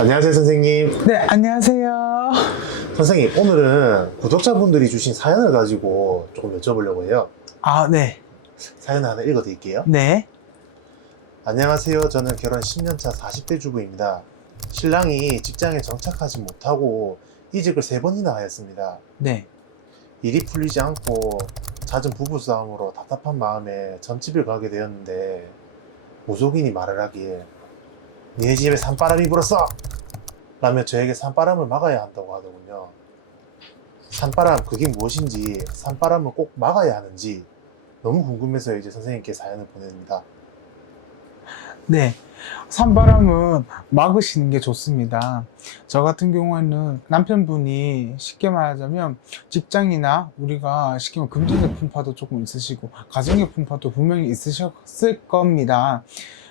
안녕하세요, 선생님. 네, 안녕하세요. 선생님, 오늘은 구독자분들이 주신 사연을 가지고 조금 여쭤보려고 해요. 아, 네. 사연 하나 읽어드릴게요. 네. 안녕하세요. 저는 결혼 10년차 40대 주부입니다. 신랑이 직장에 정착하지 못하고 이직을 3번이나 하였습니다. 네. 일이 풀리지 않고 잦은 부부싸움으로 답답한 마음에 점집을 가게 되었는데 무속인이 말을 하기에 니네 집에 산바람이 불었어! 라며 저에게 산바람을 막아야 한다고 하더군요. 산바람, 그게 무엇인지, 산바람을 꼭 막아야 하는지 너무 궁금해서 이제 선생님께 사연을 보냅니다. 네. 산바람은 막으시는 게 좋습니다. 저 같은 경우에는 남편분이 쉽게 말하자면 직장이나 우리가 쉽게 말하면 금전의 풍파도 조금 있으시고 가정의 풍파도 분명히 있으셨을 겁니다.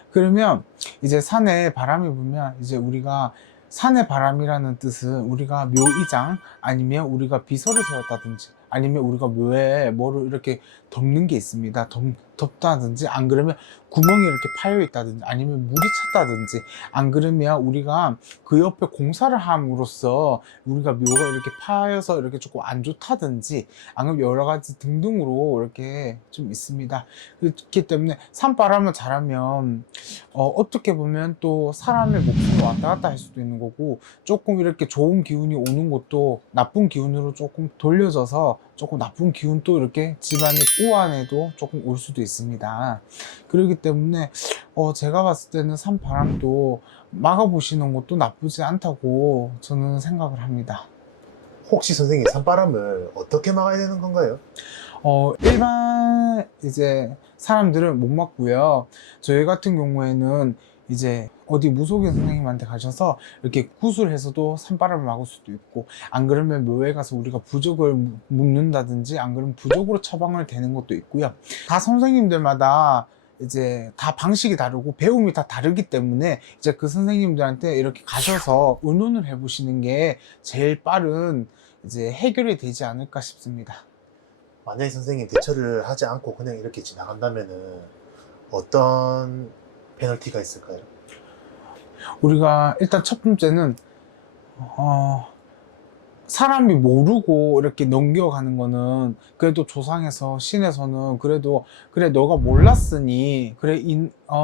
그러면 이제 산에 바람이 불면 이제 우리가 산의 바람이라는 뜻은 우리가 묘이장 아니면 우리가 비서를 세웠다든지 아니면 우리가 묘에 뭐를 이렇게 덮는 게 있습니다. 덮다든지 안 그러면 구멍이 이렇게 파여 있다든지 아니면 물이 찼다든지 안 그러면 우리가 그 옆에 공사를 함으로써 우리가 묘가 이렇게 파여서 이렇게 조금 안 좋다든지 안 그러면 여러 가지 등등으로 이렇게 좀 있습니다. 그렇기 때문에 산바람을 잘하면 어떻게 보면 또 사람의 목숨을 왔다 갔다 할 수도 있는 거고 조금 이렇게 좋은 기운이 오는 것도 나쁜 기운으로 조금 돌려져서 조금 나쁜 기운도 이렇게 집안의 우환에도 조금 올 수도 있습니다. 그렇기 때문에 제가 봤을 때는 산바람도 막아보시는 것도 나쁘지 않다고 저는 생각을 합니다. 혹시 선생님, 산바람을 어떻게 막아야 되는 건가요? 일반 이제 사람들은 못 막고요. 저희 같은 경우에는 이제 어디 무속인 선생님한테 가셔서 이렇게 구슬해서도 산바람을 막을 수도 있고 안 그러면 묘에 가서 우리가 부적을 묶는다든지 안 그러면 부적으로 처방을 대는 것도 있고요. 다 선생님들마다 이제 다 방식이 다르고 배움이 다 다르기 때문에 이제 그 선생님들한테 이렇게 가셔서 의논을 해보시는 게 제일 빠른 이제 해결이 되지 않을까 싶습니다. 만약에 선생님 대처를 하지 않고 그냥 이렇게 지나간다면은 어떤 페널티가 있을까요? 우리가 일단 첫 번째는 사람이 모르고 이렇게 넘겨가는 거는 그래도 조상에서 신에서는 그래도 그래 너가 몰랐으니 그래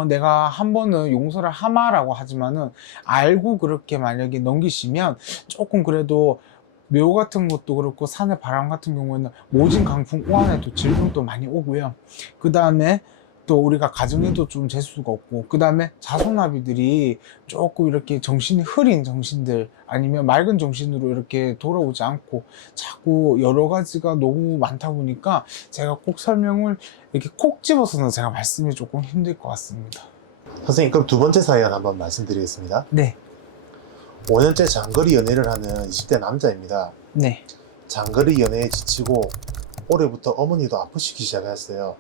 내가 한 번은 용서를 하마라고 하지만은 알고 그렇게 만약에 넘기시면 조금 그래도 묘 같은 것도 그렇고 산의 바람 같은 경우에는 모진 강풍 우한에도 질병도 많이 오고요. 그 다음에 또 우리가 가정에도 좀 재수가 없고 그 다음에 자손아비들이 조금 이렇게 정신이 흐린 정신들 아니면 맑은 정신으로 이렇게 돌아오지 않고 자꾸 여러 가지가 너무 많다 보니까 제가 꼭 설명을 이렇게 콕 집어서는 제가 말씀이 조금 힘들 것 같습니다. 선생님, 그럼 두 번째 사연 한번 말씀드리겠습니다. 네. 5년째 장거리 연애를 하는 20대 남자입니다. 네. 장거리 연애에 지치고 올해부터 어머니도 아프시기 시작했어요.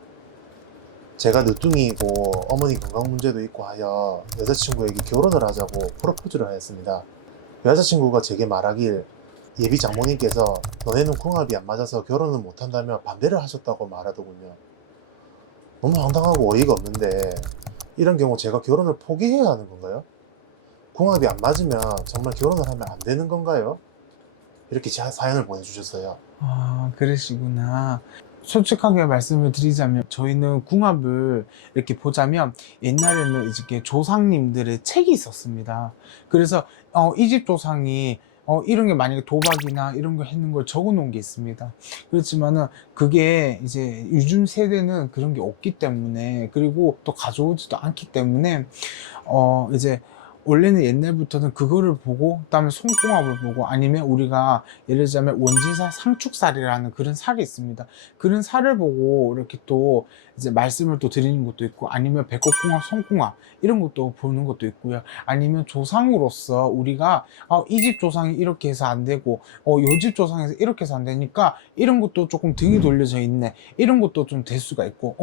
제가 늦둥이이고 어머니 건강 문제도 있고 하여 여자친구에게 결혼을 하자고 프로포즈를 하였습니다. 여자친구가 제게 말하길 예비 장모님께서 너네는 궁합이 안 맞아서 결혼을 못한다며 반대를 하셨다고 말하더군요. 너무 황당하고 어이가 없는데 이런 경우 제가 결혼을 포기해야 하는 건가요? 궁합이 안 맞으면 정말 결혼을 하면 안 되는 건가요? 이렇게 사연을 보내주셨어요. 아, 그러시구나. 솔직하게 말씀을 드리자면 저희는 궁합을 이렇게 보자면 옛날에는 이렇게 조상님들의 책이 있었습니다. 그래서 이 집 조상이 이런 게 만약에 도박이나 이런 거 했는 걸 적어 놓은 게 있습니다. 그렇지만은 그게 이제 요즘 세대는 그런 게 없기 때문에 그리고 또 가져오지도 않기 때문에 이제 원래는 옛날부터는 그거를 보고 그다음에 손궁합을 보고 아니면 우리가 예를 들자면 원진살 상축살이라는 그런 살이 있습니다. 그런 살을 보고 이렇게 또 이제 말씀을 또 드리는 것도 있고 아니면 배꼽궁합, 손궁합 이런 것도 보는 것도 있고요. 아니면 조상으로서 우리가 이 집 조상이 이렇게 해서 안 되고 요 집 조상에서 이렇게 해서 안 되니까 이런 것도 조금 등이 돌려져 있네. 이런 것도 좀 될 수가 있고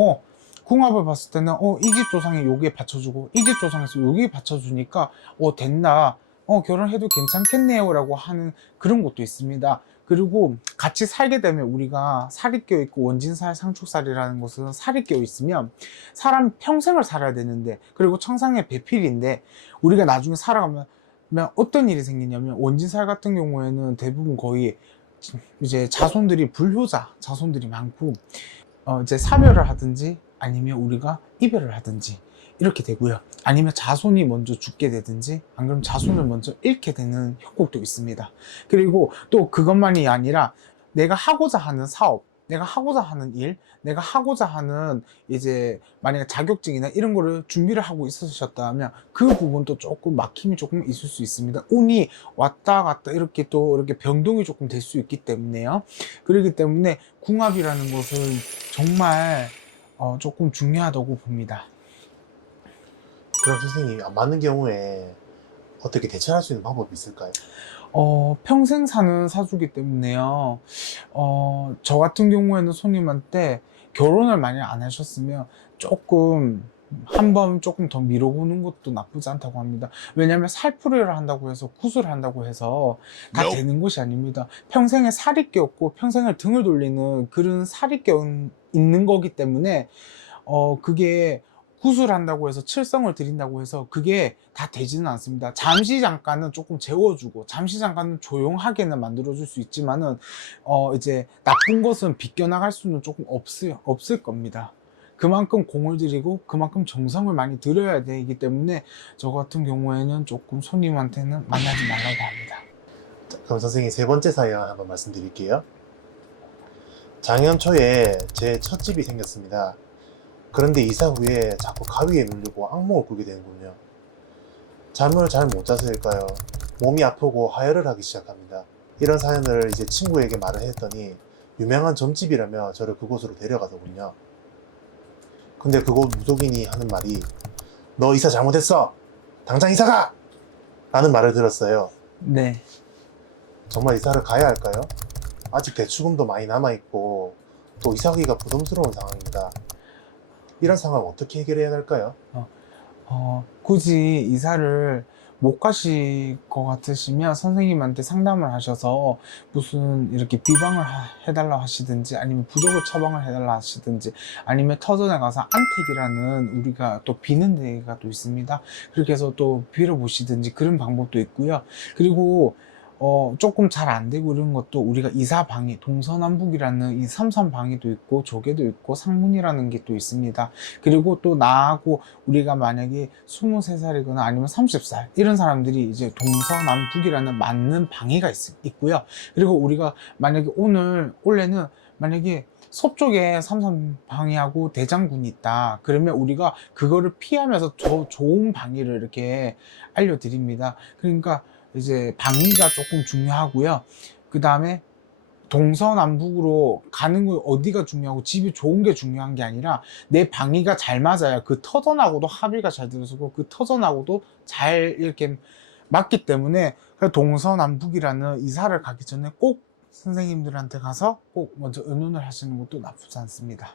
궁합을 봤을 때는 이 집 조상이 여기에 받쳐주고 이 집 조상에서 여기에 받쳐주니까 됐나 결혼해도 괜찮겠네요 라고 하는 그런 것도 있습니다. 그리고 같이 살게 되면 우리가 살이 껴 있고 원진살 상축살이라는 것은 살이 껴 있으면 사람 평생을 살아야 되는데 그리고 청상의 배필인데 우리가 나중에 살아가면 어떤 일이 생기냐면 원진살 같은 경우에는 대부분 거의 이제 자손들이 불효자 자손들이 많고 이제 사별을 하든지 아니면 우리가 이별을 하든지 이렇게 되고요. 아니면 자손이 먼저 죽게 되든지 안 그러면 자손을 먼저 잃게 되는 효과도 있습니다. 그리고 또 그것만이 아니라 내가 하고자 하는 사업, 내가 하고자 하는 일, 내가 하고자 하는 이제 만약에 자격증이나 이런 거를 준비를 하고 있으셨다면 그 부분도 조금 막힘이 조금 있을 수 있습니다. 운이 왔다 갔다 이렇게 또 이렇게 변동이 조금 될 수 있기 때문에요. 그렇기 때문에 궁합이라는 것은 정말 조금 중요하다고 봅니다. 그럼 선생님이 안 맞는 경우에 어떻게 대처할 수 있는 방법이 있을까요? 평생 사는 사주기 때문에요. 저 같은 경우에는 손님한테 결혼을 만약 안 하셨으면 조금 한번 조금 더 미뤄보는 것도 나쁘지 않다고 합니다. 왜냐하면 살풀이를 한다고 해서 구슬을 한다고 해서 다 되는 것이 아닙니다. 평생에 살이 껴있고 평생을 등을 돌리는 그런 살이 껴 있는 거기 때문에 그게 구술한다고 해서 칠성을 드린다고 해서 그게 다 되지는 않습니다. 잠시 잠깐은 조금 재워주고 잠시 잠깐은 조용하게는 만들어줄 수 있지만은 이제 나쁜 것은 비껴나갈 수는 조금 없을 겁니다. 그만큼 공을 들이고 그만큼 정성을 많이 들여야 되기 때문에 저 같은 경우에는 조금 손님한테는 만나지 말라고 합니다. 그럼 선생님 세 번째 사연 한번 말씀드릴게요. 작년 초에 제 첫 집이 생겼습니다. 그런데 이사 후에 자꾸 가위에 눌리고 악몽을 꾸게 되는군요. 잠을 잘 못 자서일까요? 몸이 아프고 하혈을 하기 시작합니다. 이런 사연을 이제 친구에게 말을 했더니 유명한 점집이라며 저를 그곳으로 데려가더군요. 근데 그곳 무속인이 하는 말이 너 이사 잘못했어! 당장 이사 가! 라는 말을 들었어요. 네. 정말 이사를 가야 할까요? 아직 대출금도 많이 남아있고 또 이사하기가 부담스러운 상황입니다. 이런 상황 어떻게 해결해야 할까요? 굳이 이사를 못 가실 것 같으시면 선생님한테 상담을 하셔서 무슨 이렇게 비방을 해달라 하시든지 아니면 부적을 처방을 해달라 하시든지 아니면 터전에 가서 안택이라는 우리가 또 비는 데가 또 있습니다. 그렇게 해서 또 빌어보시든지 그런 방법도 있고요. 그리고 조금 잘 안 되고 이런 것도 우리가 이사방이 동서남북이라는 이 삼삼방위도 있고 조계도 있고 상문이라는 게 또 있습니다. 그리고 또 나하고 우리가 만약에 23살이거나 아니면 30살 이런 사람들이 이제 동서남북이라는 맞는 방위가 있고요. 그리고 우리가 만약에 원래는 만약에 서쪽에 삼삼방위하고 대장군이 있다. 그러면 우리가 그거를 피하면서 더 좋은 방위를 이렇게 알려드립니다. 그러니까 이제 방위가 조금 중요하고요. 그 다음에 동서남북으로 가는 거 어디가 중요하고 집이 좋은 게 중요한 게 아니라 내 방위가 잘 맞아야 그 터전하고도 합의가 잘 들어서고 그 터전하고도 잘 이렇게 맞기 때문에 동서남북이라는 이사를 가기 전에 꼭 선생님들한테 가서 꼭 먼저 의논을 하시는 것도 나쁘지 않습니다.